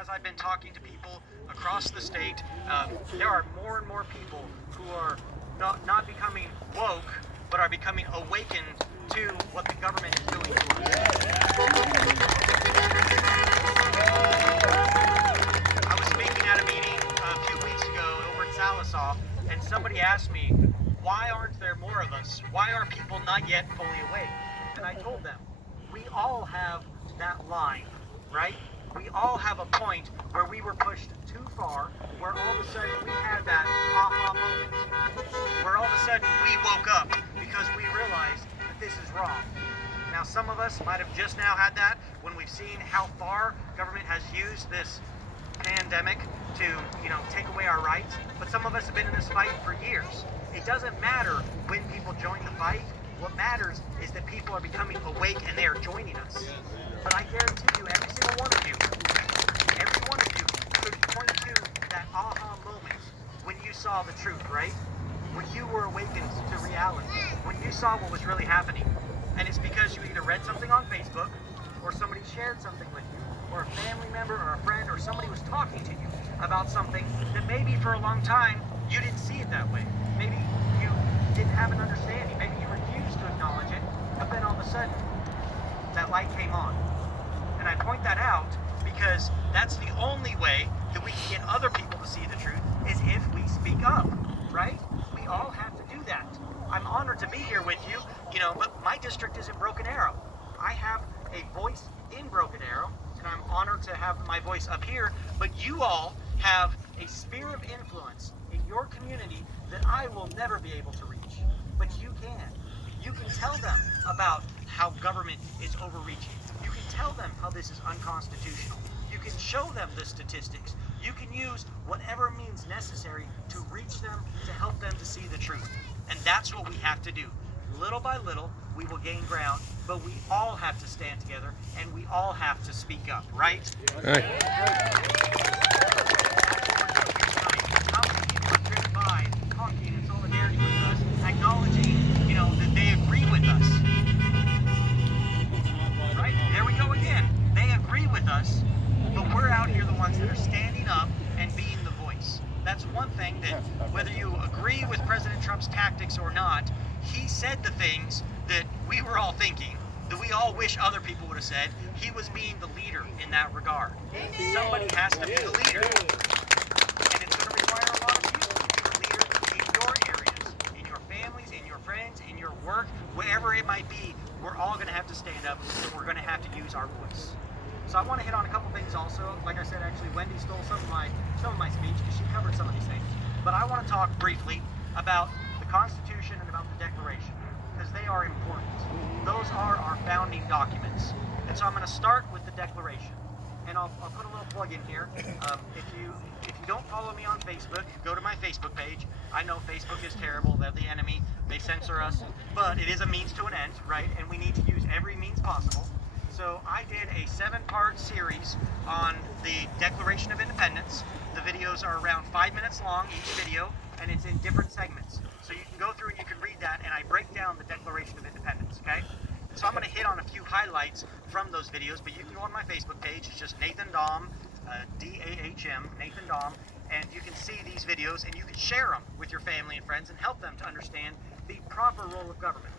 as I've been talking to people across the state, there are more and more people who are not becoming woke, but are becoming awakened to what the government is doing to us. I was speaking at a meeting a few weeks ago over in Salisaw, and somebody asked me, why aren't there more of us? Why are people not yet fully awake? And I told them, we all have that line, right? We all have a point where we were pushed too far, where all of a sudden we had that aha moment, where all of a sudden we woke up because we realized that this is wrong. Now, some of us might have just now had that when we've seen how far government has used this pandemic to, take away our rights, but some of us have been in this fight for years. It doesn't matter when people join the fight. What matters is that people are becoming awake and they are joining us. But I guarantee you, every single one of you could point to that aha moment when you saw the truth, right? When you were awakened to reality, when you saw what was really happening. And it's because you either read something on Facebook, or somebody shared something with you, or a family member or a friend or somebody was talking to you about something that maybe for a long time you didn't see it that way. Maybe you didn't have an understanding. Maybe you refused to acknowledge it, but then all of a sudden that light came on. And I point that out because that's the only way that we can get other people to see the truth, is if we speak up, right? We all have to do that. I'm honored to be here with you, but my district is in Broken Arrow. I have a voice in Broken Arrow, and I'm honored to have my voice up here, but you all have a sphere of influence in your community that I will never be able to reach, but you can. You can tell them about how government is overreaching. You can tell them how this is unconstitutional. You can show them the statistics. You can use whatever means necessary to reach them, to help them to see the truth. And that's what we have to do. Little by little, we will gain ground, but we all have to stand together, and we all have to speak up, right? Right. How many people are driven by, talking in solidarity with us, acknowledging, that they agree with us? Right? There we go again. They agree with us, but we're out here the ones that are standing up and being the voice. That's one thing that, whether you agree with President Trump's tactics or not, he said the things that we were all thinking, that we all wish other people would have said. He was being the leader in that regard. Somebody has to be the leader. And it's going to require a lot of you to be the leader in your areas, in your families, in your friends, in your work, wherever it might be. We're all going to have to stand up, and we're going to have to use our voice. So I want to hit on a couple things also. Like I said, actually, Wendy stole some of my speech because she covered some of these things. But I want to talk briefly about the Constitution and about the Declaration, because they are important. Those are our founding documents. And so I'm going to start with the Declaration. And I'll put a little plug in here. If you don't follow me on Facebook, go to my Facebook page. I know Facebook is terrible. They're the enemy. They censor us. But it is a means to an end, right? And we need to use every means possible. So I did a 7-part series on the Declaration of Independence. The videos are around 5 minutes long, each video, and it's in different segments. So you can go through and you can read that, and I break down the Declaration of Independence, okay? So I'm going to hit on a few highlights from those videos, but you can go on my Facebook page. It's just Nathan Dahm, D-A-H-M, Nathan Dahm, and you can see these videos, and you can share them with your family and friends and help them to understand the proper role of government.